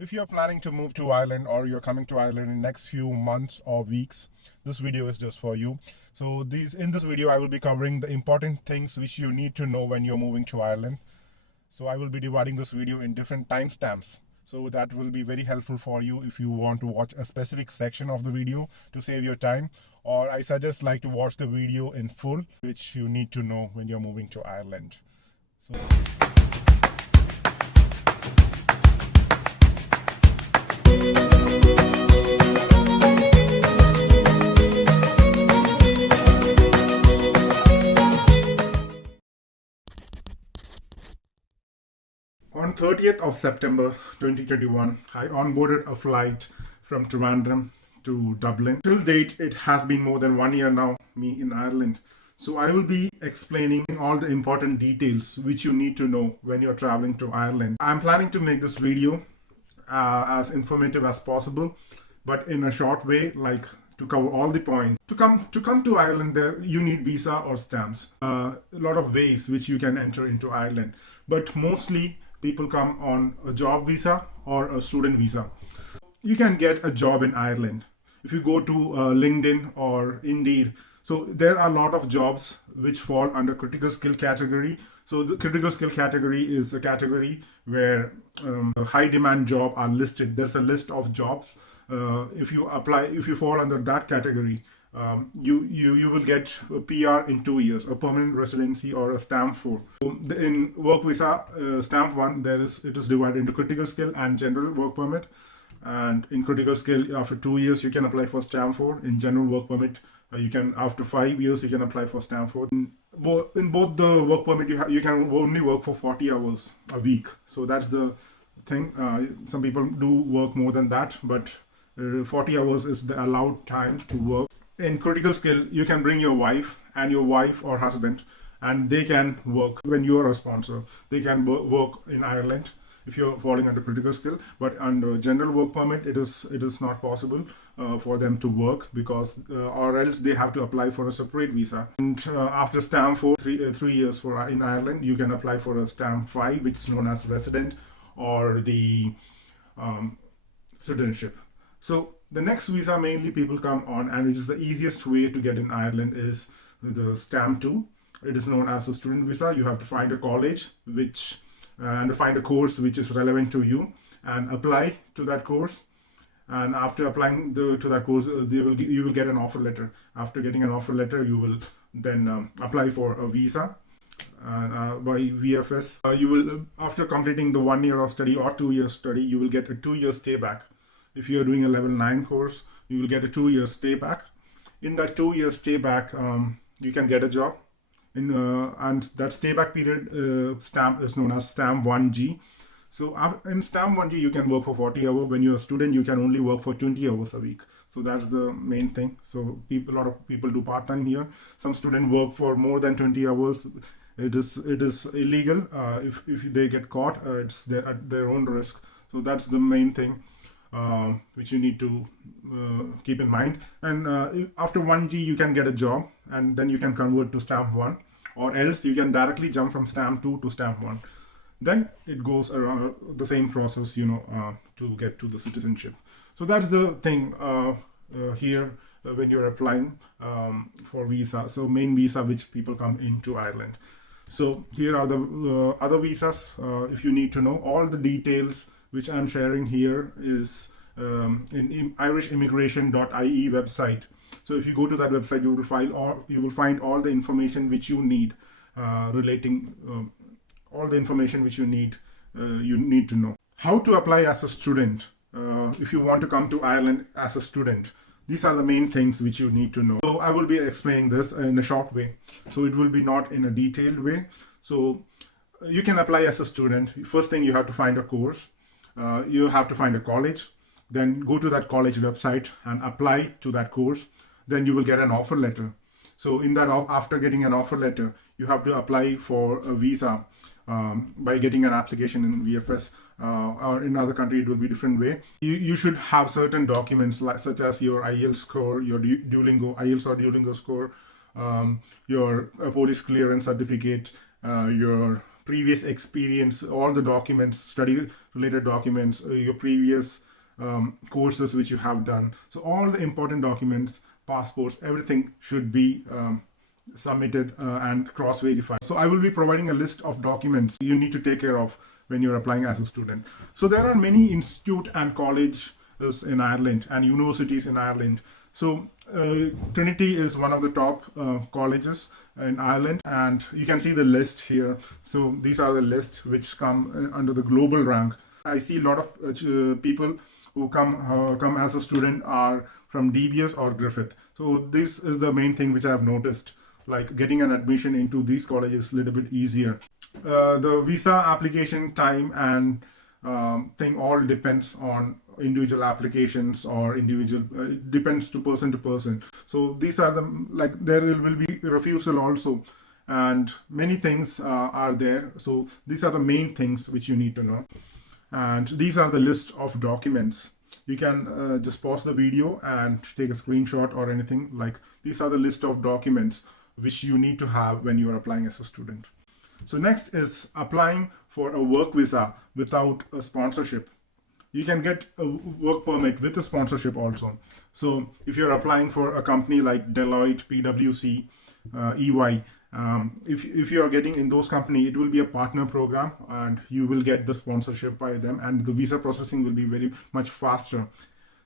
If you're planning to move to Ireland or you're coming to Ireland in the next few months or weeks, this video is just for you. So in this video, I will be covering the important things which you need to know when you're moving to Ireland. So I will be dividing this video in different timestamps. So that will be very helpful for you if you want to watch a specific section of the video to save your time. Or I suggest like to watch the video in full, which you need to know when you're moving to Ireland. So on 30th of September 2021, I onboarded a flight from Trivandrum to Dublin. Till date, it has been more than 1 year now, me in Ireland. So I will be explaining all the important details which you need to know when you're traveling to Ireland. I'm planning to make this video as informative as possible, but in a short way, like to cover all the points. To come to Ireland, there you need visa or stamps. A lot of ways which you can enter into Ireland, but mostly people come on a job visa or a student visa. You can get a job in Ireland if you go to LinkedIn or Indeed. So there are a lot of jobs which fall under critical skill category. So the critical skill category is a category where high demand job are listed. There's a list of jobs. If you fall under that category, you will get a PR in 2 years, a permanent residency or a stamp 4. So in work visa, stamp 1, it is divided into critical skill and general work permit. And in critical skill, after 2 years, you can apply for stamp 4. In general work permit, you can after 5 years you can apply for stamp 4. In both the work permit, you can only work for 40 hours a week. So that's the thing. Some people do work more than that, but 40 hours is the allowed time to work. In critical skill, you can bring your wife or husband, and they can work when you are a sponsor. They can work in Ireland if you're falling under critical skill, but under general work permit, it is not possible for them to work because or else they have to apply for a separate visa. And after stamp 4, 3 years in Ireland, you can apply for a stamp 5, which is known as resident or the citizenship. So the next visa mainly people come on, and which is the easiest way to get in Ireland, is the stamp 2. It is known as a student visa. You have to find a college and find a course which is relevant to you and apply to that course. And after applying to that course, you will get an offer letter. After getting an offer letter, you will then apply for a visa by VFS. You will, after completing the 1 year of study or 2 years study, you will get a 2 year stay back. If you're doing a level 9 course, you will get a 2 year stay back. In that 2 year stay back, you can get a job. And that stay back period stamp is known as stamp 1G. So in stamp 1G, you can work for 40 hours. When you're a student, you can only work for 20 hours a week. So that's the main thing. So a lot of people do part-time here. Some students work for more than 20 hours. It is illegal. If they get caught, it's at their own risk. So that's the main thing which you need to keep in mind. And after 1G, you can get a job, and then you can convert to stamp 1, or else you can directly jump from stamp 2 to stamp 1. Then it goes around the same process, to get to the citizenship. So that's the thing here when you're applying for visa. So main visa which people come into Ireland. So here are the other visas. If you need to know all the details which I'm sharing here is in irishimmigration.ie website. So if you go to that website, you will find all the information which you need relating all the information which you need to know. How to apply as a student if you want to come to Ireland as a student. These are the main things which you need to know. So I will be explaining this in a short way. So it will be not in a detailed way. So you can apply as a student. First thing, you have to find a course. You have to find a college. Then go to that college website and apply to that course. Then you will get an offer letter. So after getting an offer letter, you have to apply for a visa by getting an application in VFS, or in other country it will be different way. You should have certain documents such as your IELTS score, your Duolingo IELTS or Duolingo score, your police clearance certificate, your previous experience, all the documents, study related documents, your previous courses which you have done. So all the important documents, passports, everything should be submitted and cross-verified. So I will be providing a list of documents you need to take care of when you're applying as a student. So there are many institute and colleges in Ireland and universities in Ireland. So Trinity is one of the top colleges in Ireland, and you can see the list here. So these are the lists which come under the global rank. I see a lot of people who come as a student are from DBS or Griffith. So this is the main thing which I have noticed. Like getting an admission into these colleges is a little bit easier. The visa application time and thing all depends on individual applications or individual depends to person. So these are the, like, there will be refusal also, and many things are there. So these are the main things which you need to know, and these are the list of documents. You can just pause the video and take a screenshot or anything. Like, these are the list of documents which you need to have when you are applying as a student. So next is applying for a work visa without a sponsorship. You can get a work permit with a sponsorship also. So if you're applying for a company like Deloitte, PwC, EY, if you are getting in those companies, it will be a partner program and you will get the sponsorship by them, and the visa processing will be very much faster.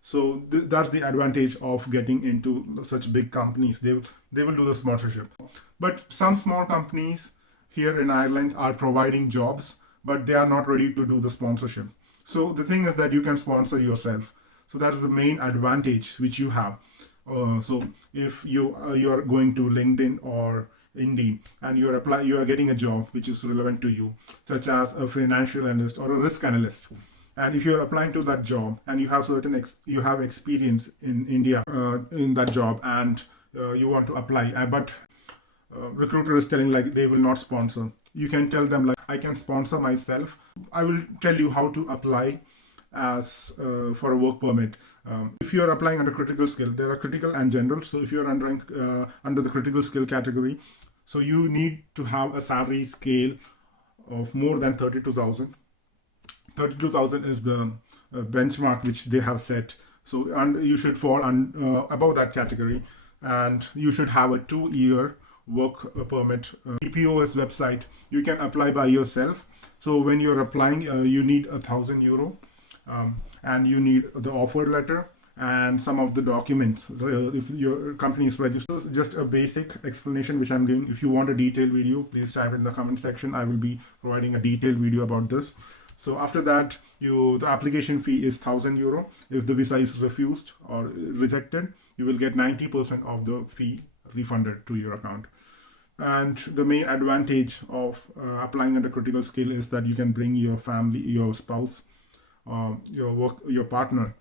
So that's the advantage of getting into such big companies. They will do the sponsorship. But some small companies here in Ireland are providing jobs, but they are not ready to do the sponsorship. So the thing is that you can sponsor yourself. So that's the main advantage which you have. So if you are going to LinkedIn or Indeed and you are getting a job which is relevant to you, such as a financial analyst or a risk analyst. And if you're applying to that job and you have you have experience in India in that job, and you want to apply, but recruiter is telling like they will not sponsor, you can tell them like, I can sponsor myself. I will tell you how to apply as for a work permit. If you are applying under critical skill, there are critical and general. So if you are under the critical skill category, so you need to have a salary scale of more than 32,000. 32,000 is the benchmark which they have set. So and you should fall above that category, and you should have a 2-year work permit. EPOS website, you can apply by yourself. So when you're applying, you need €1,000, and you need the offer letter and some of the documents if your company is registered. Just a basic explanation which I'm giving. If you want a detailed video, please type it in the comment section. I will be providing a detailed video about this. So after that, the application fee is €1,000. If the visa is refused or rejected, you will get 90% of the fee refunded to your account. And the main advantage of applying under critical skill is that you can bring your family, your spouse, your partner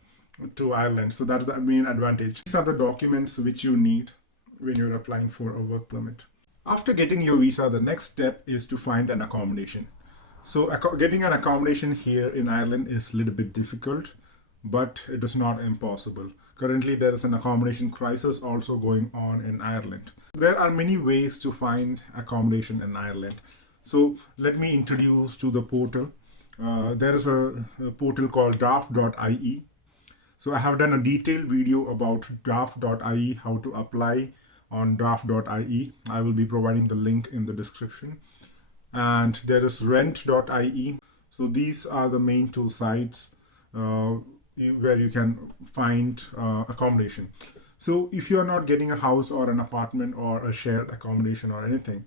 to Ireland. So that's the main advantage. These are the documents which you need when you're applying for a work permit. After getting your visa, the next step is to find an accommodation. So getting an accommodation here in Ireland is a little bit difficult, but it is not impossible. Currently, there is an accommodation crisis also going on in Ireland. There are many ways to find accommodation in Ireland. So let me introduce to the portal. There is a portal called draft.ie. So I have done a detailed video about draft.ie, how to apply on draft.ie. I will be providing the link in the description. And there is rent.ie. So these are the main two sites where you can find accommodation. So if you are not getting a house or an apartment or a shared accommodation or anything,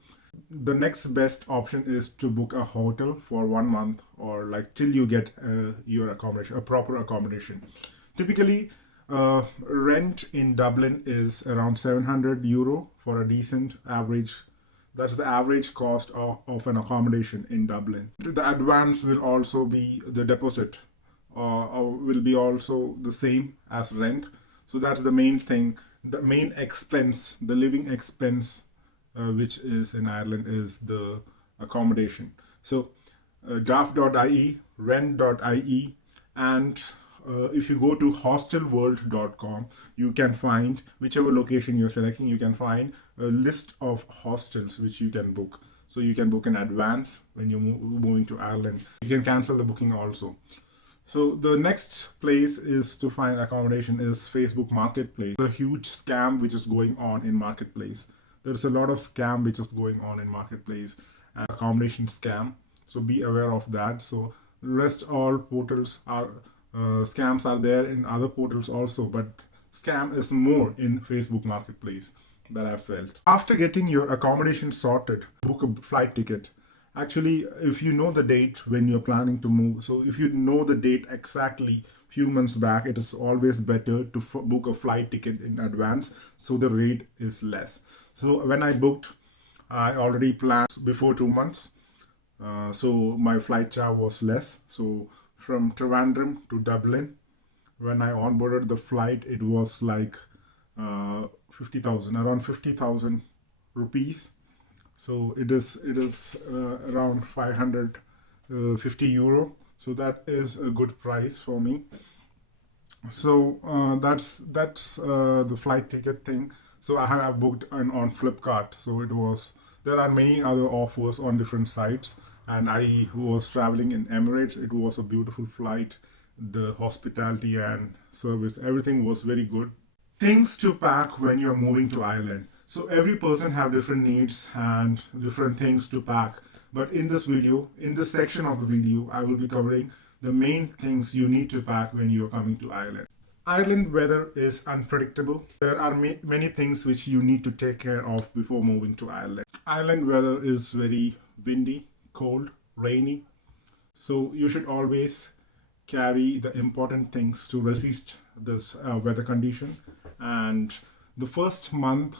the next best option is to book a hotel for 1 month, or like till you get your accommodation, a proper accommodation. Typically, rent in Dublin is around €700 for a decent average. That's the average cost of an accommodation in Dublin. The advance will also be the deposit, will be also the same as rent. So that's the main thing. The main expense, the living expense, which is in Ireland, is the accommodation. So draft.ie, rent.ie, and if you go to hostelworld.com, you can find, whichever location you're selecting, you can find a list of hostels which you can book. So you can book in advance when you're moving to Ireland. You can cancel the booking also. So the next place is to find accommodation is Facebook Marketplace. It's a huge scam which is going on in Marketplace. There's a lot of scam which is going on in Marketplace, and accommodation scam. So be aware of that. So rest all portals are scams are there in other portals also, but scam is more in Facebook Marketplace that I've felt. After getting your accommodation sorted, book a flight ticket. Actually, if you know the date when you're planning to move, so if you know the date exactly few months back, it is always better to book a flight ticket in advance so the rate is less. So when I booked, I already planned before 2 months, so my flight charge was less. So from Trivandrum to Dublin, when I onboarded the flight, it was like 50,000, around 50,000 rupees. So it is around 550 euro. So that is a good price for me. So that's the flight ticket thing. So I have booked on Flipkart. So it was there are many other offers on different sites, and I was traveling in Emirates. It was a beautiful flight. The hospitality and service, everything was very good. Things to pack when you're moving to Ireland. So every person have different needs and different things to pack. But in this video, in this section of the video, I will be covering the main things you need to pack when you're coming to Ireland. Ireland weather is unpredictable. There are many things which you need to take care of before moving to Ireland. Ireland weather is very windy, cold, rainy. So you should always carry the important things to resist this weather condition. And the first month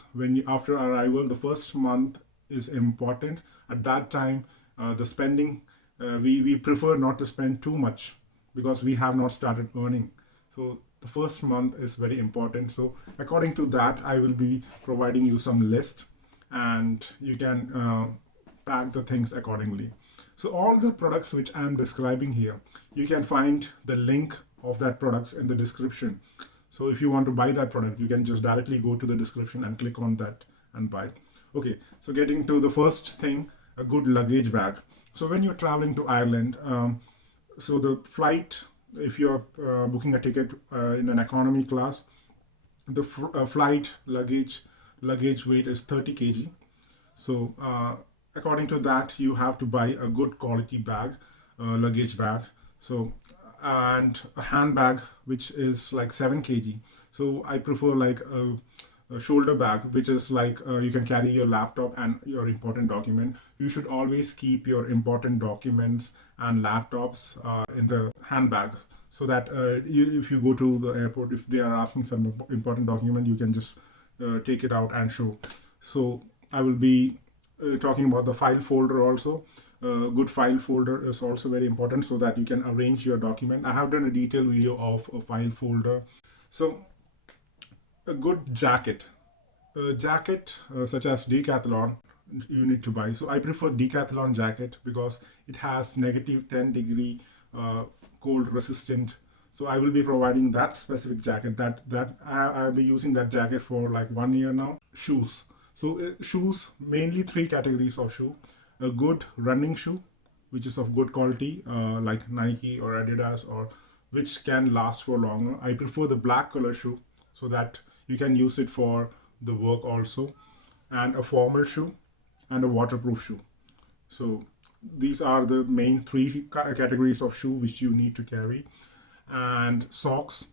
after arrival, the first month is important. At that time, the spending, we prefer not to spend too much because we have not started earning. So the first month is very important. So according to that, I will be providing you some list, and you can pack the things accordingly. So all the products which I am describing here, you can find the link of that products in the description. So if you want to buy that product, you can just directly go to the description and click on that and buy. Okay, so getting to the first thing, a good luggage bag. So when you're traveling to Ireland, so the flight, if you're booking a ticket in an economy class, the flight luggage weight is 30 kg. So according to that, you have to buy a good quality bag, luggage bag. So and a handbag which is like 7 kg. So I prefer like a shoulder bag which is like you can carry your laptop and your important document. You should always keep your important documents and laptops in the handbag, so that if you go to the airport, if they are asking some important document, you can just take it out and show. So I will be talking about the file folder also. Good file folder is also very important so that you can arrange your document. I have done a detailed video of a file folder. So a good jacket, such as Decathlon, you need to buy. So I prefer Decathlon jacket because it has negative 10 degree cold resistant. So I will be providing that specific jacket. I'll be using that jacket for like 1 year now. Shoes. So shoes, mainly three categories of shoe. A good running shoe, which is of good quality, like Nike or Adidas, or which can last for longer. I prefer the black color shoe so that you can use it for the work also. And a formal shoe and a waterproof shoe. So these are the main three categories of shoe which you need to carry. And socks,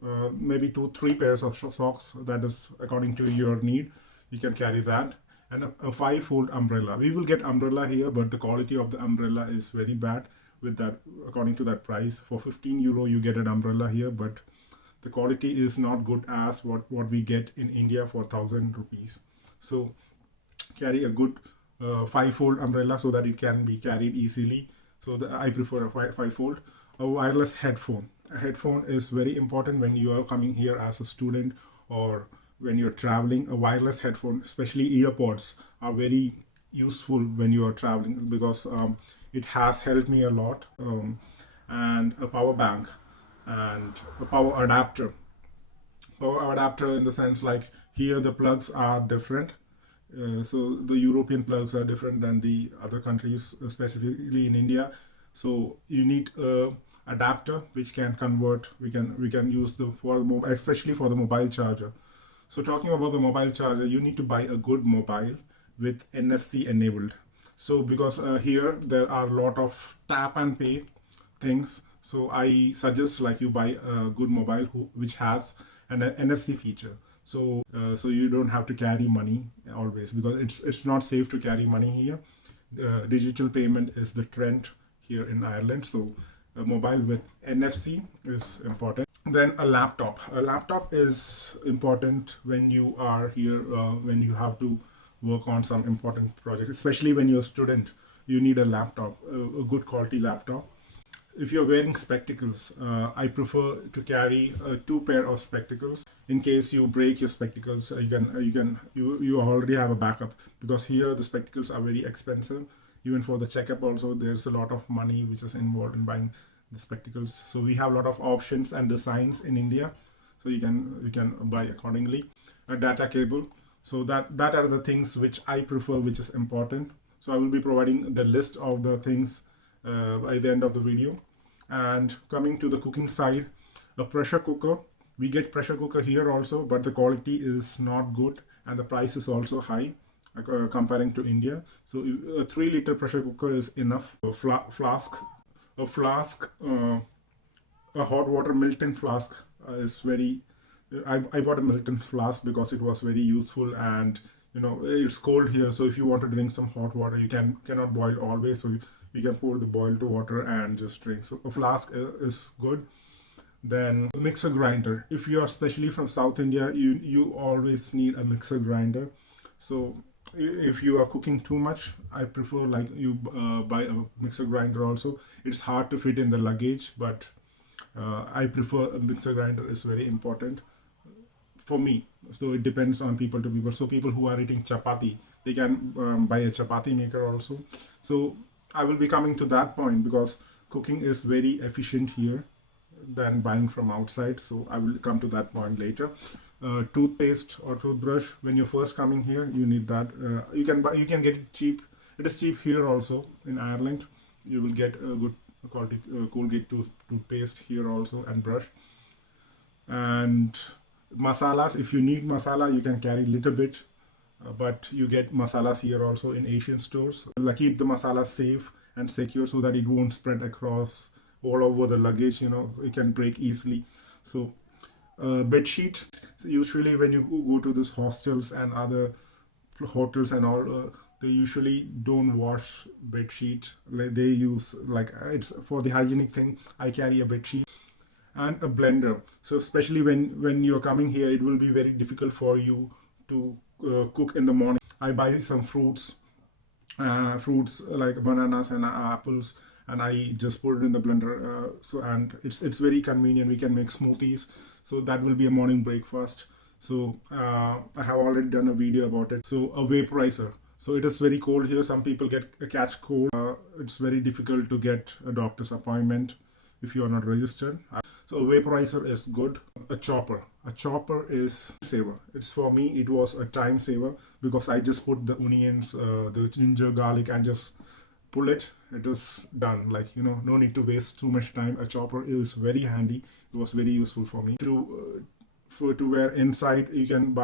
maybe 2-3 pairs of socks, that is according to your need. You can carry that. And a 5-fold umbrella. We will get umbrella here, but the quality of the umbrella is very bad with that. According to that price, for 15 euro you get an umbrella here, but the quality is not good as what we get in India for 1,000 rupees. So carry a good 5-fold umbrella so that it can be carried easily. So I prefer a 5-fold. A wireless headphone. A headphone is very important when you are coming here as a student or when you're traveling. A wireless headphone, especially earpods, are very useful when you are traveling because it has helped me a lot. And a power bank and a power adapter. Power adapter in the sense like here the plugs are different. So the European plugs are different than the other countries, specifically in India. So you need a adapter which can convert. We can use the for the mobile, especially for the mobile charger. So talking about the mobile charger, you need to buy a good mobile with NFC enabled. So because here there are a lot of tap and pay things, so I suggest like you buy a good mobile which has an NFC feature. So you don't have to carry money always, because it's not safe to carry money here. Digital payment is the trend here in Ireland. So a mobile with NFC is important. Then a laptop. A laptop is important when you are here, when you have to work on some important project, especially when you're a student. You need a laptop, a good quality laptop. If you're wearing spectacles, I prefer to carry two pair of spectacles in case you break your spectacles. You already have a backup, because here the spectacles are very expensive. Even for the checkup also, there's a lot of money which is involved in buying the spectacles. So we have a lot of options and designs in India, so you can buy accordingly. A data cable. So that are the things which I prefer, which is important. So I will be providing the list of the things by the end of the video. And coming to the cooking side, a pressure cooker. We get pressure cooker here also, but the quality is not good and the price is also high comparing to India. So a 3 liter pressure cooker is enough. A flask, a hot water Milton flask is very. I bought a Milton flask because it was very useful, and it's cold here. So if you want to drink some hot water, you cannot boil always. So you can pour the boiled water and just drink. So a flask is good. Then mixer grinder. If you are especially from South India, you always need a mixer grinder. So if you are cooking too much, I prefer like you buy a mixer grinder also. It's hard to fit in the luggage, but I prefer a mixer grinder is very important for me. So it depends on people to people. So people who are eating chapati, they can buy a chapati maker also. So I will be coming to that point, because cooking is very efficient here than buying from outside. So I will come to that point later. Toothpaste or toothbrush. When you're first coming here, you need that. You can get it cheap. It is cheap here also in Ireland. You will get a good quality Colgate toothpaste here also, and brush. And masalas. If you need masala, you can carry a little bit. But you get masalas here also in Asian stores. Like, keep the masala safe and secure so that it won't spread across all over the luggage. It can break easily. So bed sheet. So usually when you go to these hostels and other hotels and all, they usually don't wash bed sheet. Like, they use, like, it's for the hygienic thing. I carry a bed sheet and a blender. So especially when you're coming here, it will be very difficult for you to cook in the morning. I buy some fruits like bananas and apples, and I just put it in the blender. And it's very convenient. We can make smoothies. So that will be a morning breakfast. So I have already done a video about it. So a vaporizer. So it is very cold here. Some people catch cold. It's very difficult to get a doctor's appointment if you are not registered. So a vaporizer is good. A chopper. A chopper is saver. It's, for me, it was a time saver, because I just put the onions, the ginger, garlic, and just pull it. It is done. Like, no need to waste too much time. A chopper is very handy. It was very useful for me. To wear inside, you can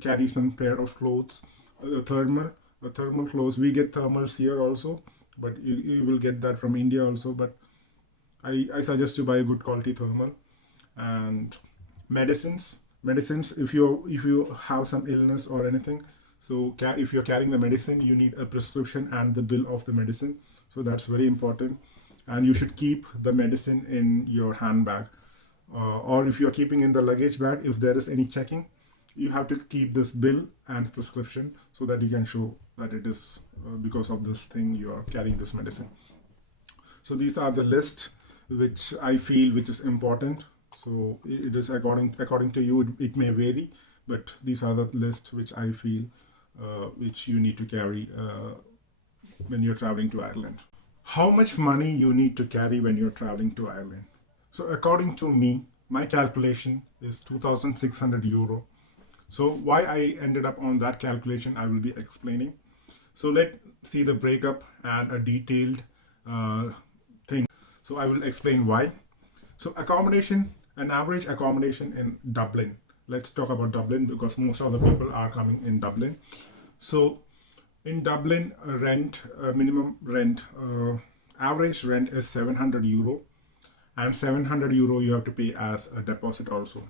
carry some pair of clothes. A thermal clothes. We get thermals here also, but you will get that from India also. But I suggest to buy a good quality thermal. And medicines, if you have some illness or anything. So if you're carrying the medicine, you need a prescription and the bill of the medicine. So that's very important. And you should keep the medicine in your handbag, or if you're keeping in the luggage bag, if there is any checking, you have to keep this bill and prescription, so that you can show that it is because of this thing you are carrying this medicine. So these are the list which I feel which is important. So it is according to you, it may vary, but these are the list which I feel which you need to carry when you're traveling to Ireland. How much money you need to carry when you're traveling to Ireland? So according to me, my calculation is €2,600. So why I ended up on that calculation, I will be explaining. So let's see the breakup and a detailed thing. So I will explain why. So accommodation, an average accommodation in Dublin. Let's talk about Dublin because most of the people are coming in Dublin. So in Dublin, minimum rent, average rent is 700 euro, and 700 euro you have to pay as a deposit also.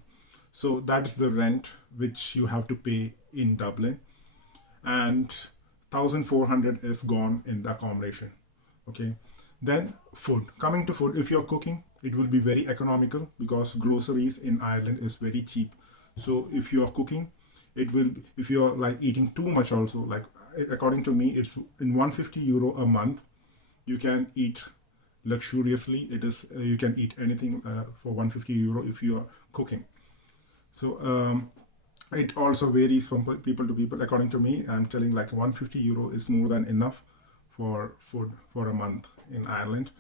So that's the rent which you have to pay in Dublin, and 1400 is gone in the accommodation. Okay, then food. Coming to food, if you're cooking, it will be very economical because groceries in Ireland is very cheap. So if you're cooking, it will if you're like eating too much also, like according to me, it's in 150 euro a month you can eat luxuriously. It is you can eat anything for 150 euro if you are cooking. So it also varies from people to people. According to me, I'm telling like 150 euro is more than enough for food for a month in Ireland.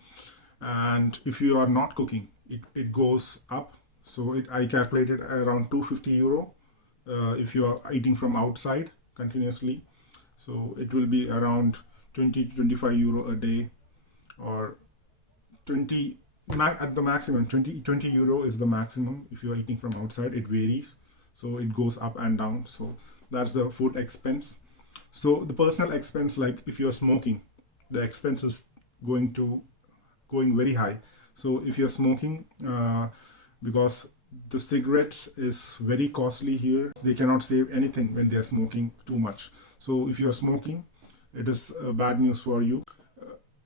And if you are not cooking, it goes up. So I calculated around 250 euro if you are eating from outside continuously. So it will be around 20 to 25 euro a day, or 20 at the maximum. 20 euro is the maximum if you are eating from outside. It varies, so it goes up and down. So that's the food expense. So the personal expense, like if you're smoking, the expense is going very high. So if you're smoking, because the cigarettes is very costly here, they cannot save anything when they're smoking too much. So if you're smoking, it is bad news for you.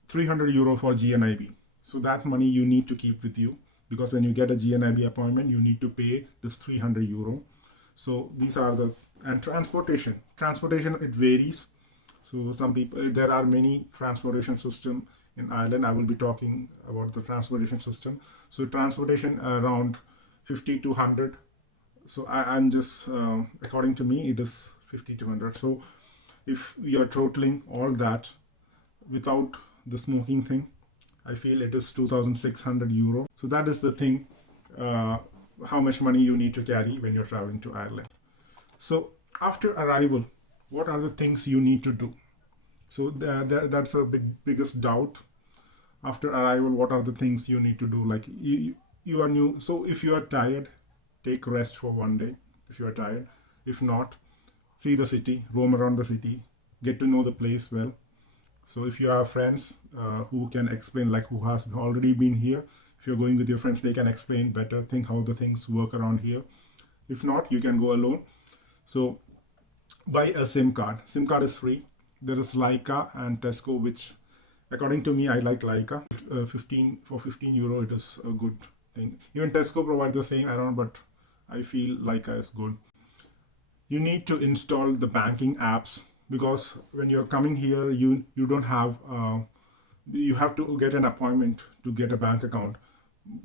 300 euro for GNIB. So that money you need to keep with you, because when you get a GNIB appointment, you need to pay this 300 euro. So these are the, and transportation. Transportation, it varies. So some people, there are many transportation system in Ireland. I will be talking about the transportation system. So transportation around 50 to 100. So I'm just, according to me, it is 50 to 100. So if we are totaling all that without the smoking thing, I feel it is 2,600 euro. So that is the thing, how much money you need to carry when you're traveling to Ireland. So after arrival, what are the things you need to do? So that's a biggest doubt. After arrival, what are the things you need to do? Like you are new. So if you are tired, take rest for one day if you are tired. If not, see the city, roam around the city, get to know the place well. So if you have friends who can explain, like who has already been here, if you're going with your friends, they can explain better, think how the things work around here. If not, you can go alone. So buy a SIM card. SIM card is free. There is Leica and Tesco, which according to me, I like Leica. 15 euro, it is a good thing. Even Tesco provide the same, I don't know, but I feel Leica is good. You need to install the banking apps, because when you're coming here, you don't have you have to get an appointment to get a bank account.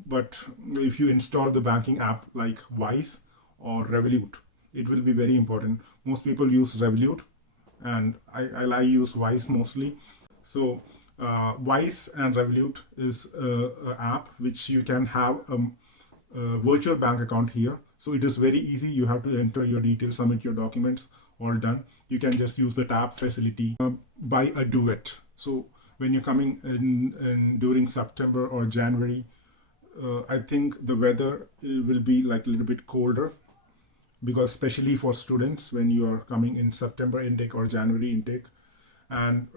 But if you install the banking app like Wise or Revolut, it will be very important. Most people use Revolut, and I use Wise mostly. So Wise and Revolut is a app which you can have a virtual bank account here. So it is very easy. You have to enter your details, submit your documents, all done. You can just use the tap facility. Buy a duet. So when you're coming in during September or January, I think the weather will be like a little bit colder, because especially for students, when you are coming in September intake or January intake, and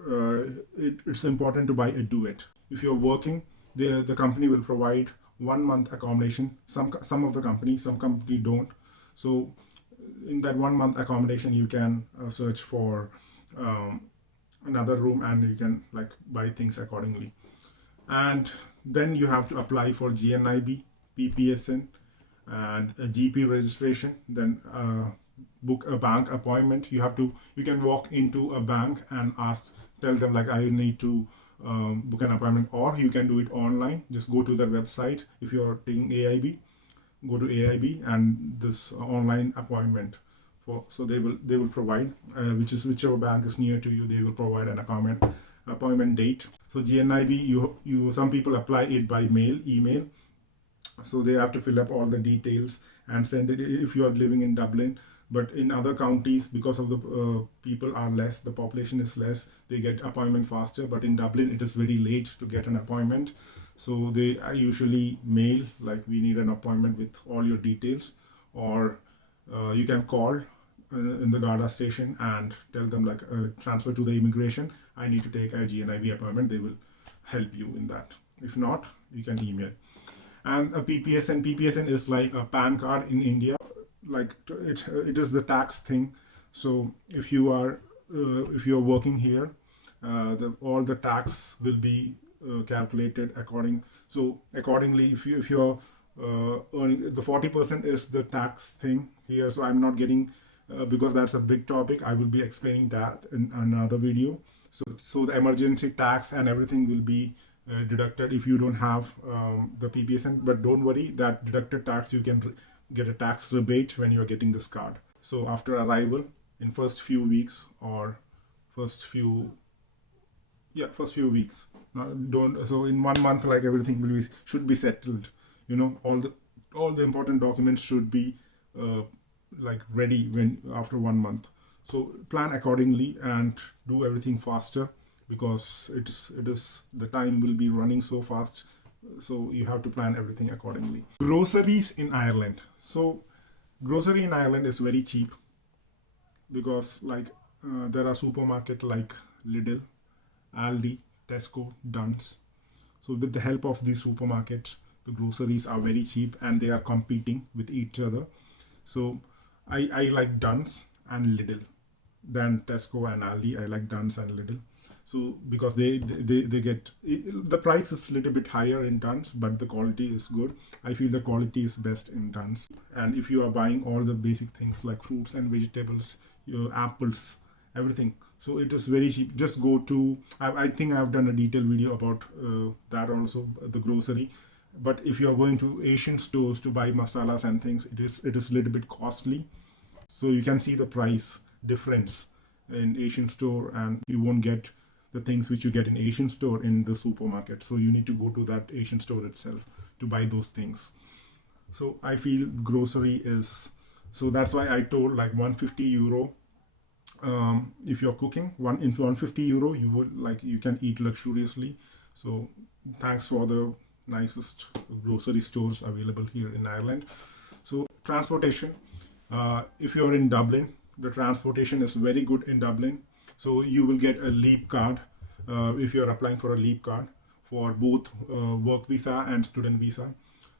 it's important to buy a duet. If you're working, the company will provide 1 month accommodation. Some of the companies, some company don't. So in that 1 month accommodation, you can search for another room, and you can like buy things accordingly. And then you have to apply for GNIB, PPSN, and a GP registration. Then book a bank appointment. You can walk into a bank and tell them like I need to book an appointment, or you can do it online. Just go to their website. If you're taking AIB, go to AIB and this online appointment. So they will provide whichever bank is near to you. They will provide an appointment date. So GNIB, you some people apply it by email. So they have to fill up all the details and send it if you are living in Dublin. But in other counties, because of the people are less, the population is less, they get appointment faster. But in Dublin, it is very late to get an appointment. So they usually mail, like, we need an appointment with all your details, or you can call in the Garda station and tell them, like, transfer to the immigration, I need to take a GNIB appointment. They will help you in that. If not, you can email. And a PPSN is like a PAN card in India. Like, it is the tax thing. So if you are working here, all the tax will be calculated accordingly. If you're earning, the 40% is the tax thing here. So I'm not getting, because that's a big topic. I will be explaining that in another video. So the emergency tax and everything will be deducted if you don't have the PPSN. But don't worry, that deducted tax, you can get a tax rebate when you're getting this card. So after arrival, in first few weeks, or first few weeks, don't, so in 1 month, like, everything should be settled. All the important documents should be like ready after 1 month. So plan accordingly and do everything faster, because it is the time will be running so fast. So you have to plan everything accordingly. Groceries in Ireland. So grocery in Ireland is very cheap, because, like, there are supermarket like Lidl, Aldi, Tesco, Dunnes. So with the help of these supermarkets, the groceries are very cheap and they are competing with each other. So I like Dunnes and Lidl than Tesco and Aldi. I like Dunnes and Lidl. So because they get, the price is a little bit higher in Dunnes, but the quality is good. I feel the quality is best in Dunnes. And if you are buying all the basic things like fruits and vegetables, your apples, everything, so it is very cheap. Just go to, I think I've done a detailed video about that also, the grocery. But if you are going to Asian stores to buy masalas and things, it is a little bit costly. So you can see the price difference in Asian store, and you won't get the things which you get in Asian store in the supermarket. So you need to go to that Asian store itself to buy those things. So I feel grocery is, so that's why I told, like, 150 euro. If you're cooking, 150 euro, you can eat luxuriously. So thanks for the nicest grocery stores available here in Ireland. So transportation, if you're in Dublin, the transportation is very good in Dublin. So you will get a leap card if you're applying for a leap card for both work visa and student visa.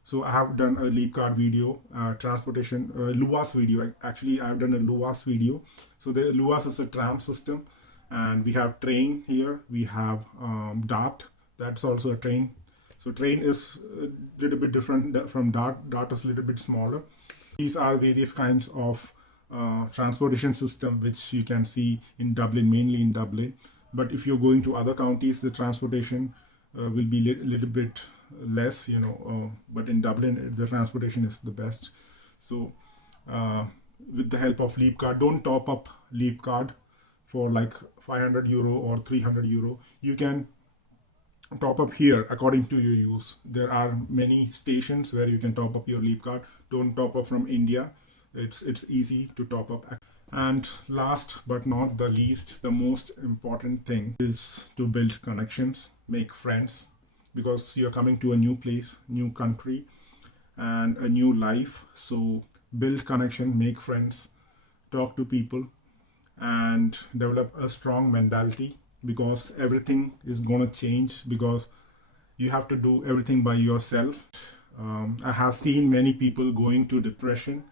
So I have done a leap card video, transportation, LUAS video. Actually, I've done a LUAS video. So the LUAS is a tram system, and we have train here. We have DART. That's also a train. So train is a little bit different from DART. DART is a little bit smaller. These are various kinds of transportation system which you can see in Dublin, mainly in Dublin. But if you're going to other counties, the transportation will be a little bit less, but in Dublin, the transportation is the best. So with the help of Leap Card, don't top up Leap Card for like 500 euro or 300 euro. You can top up here according to your use. There are many stations where you can top up your Leap Card. Don't top up from India. It's easy to top up. And last but not the least, the most important thing is to build connections, make friends, because you're coming to a new place, new country, and a new life. So build connection, make friends, talk to people, and develop a strong mentality, because everything is gonna change, because you have to do everything by yourself. I have seen many people going to depression.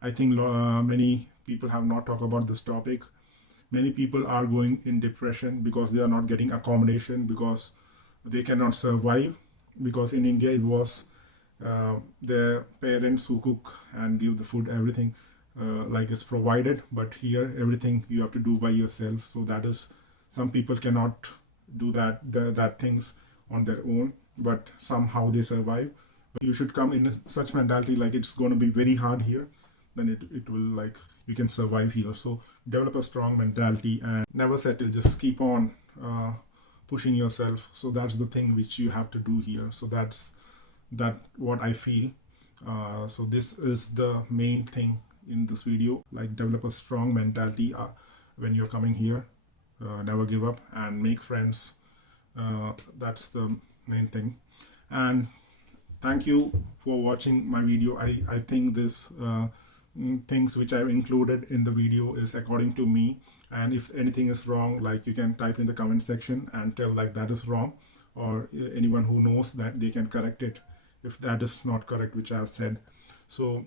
I think many people have not talked about this topic. Many people are going in depression because they are not getting accommodation, because they cannot survive. Because in India it was their parents who cook and give the food, everything like is provided. But here everything you have to do by yourself. So that is, some people cannot do that things on their own, but somehow they survive. But you should come in such mentality, like it's going to be very hard here, then it will, like, you can survive here. So develop a strong mentality and never settle, just keep on pushing yourself. So that's the thing which you have to do here. So that's what I feel. So this is the main thing in this video, like develop a strong mentality when you're coming here. Never give up and make friends. That's the main thing. And thank you for watching my video. I think this things which I've included in the video is according to me, and if anything is wrong, like you can type in the comment section and tell like that is wrong, or anyone who knows that they can correct it if that is not correct which I've said. So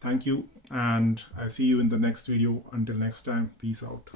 thank you, and I see you in the next video. Until next time, peace out.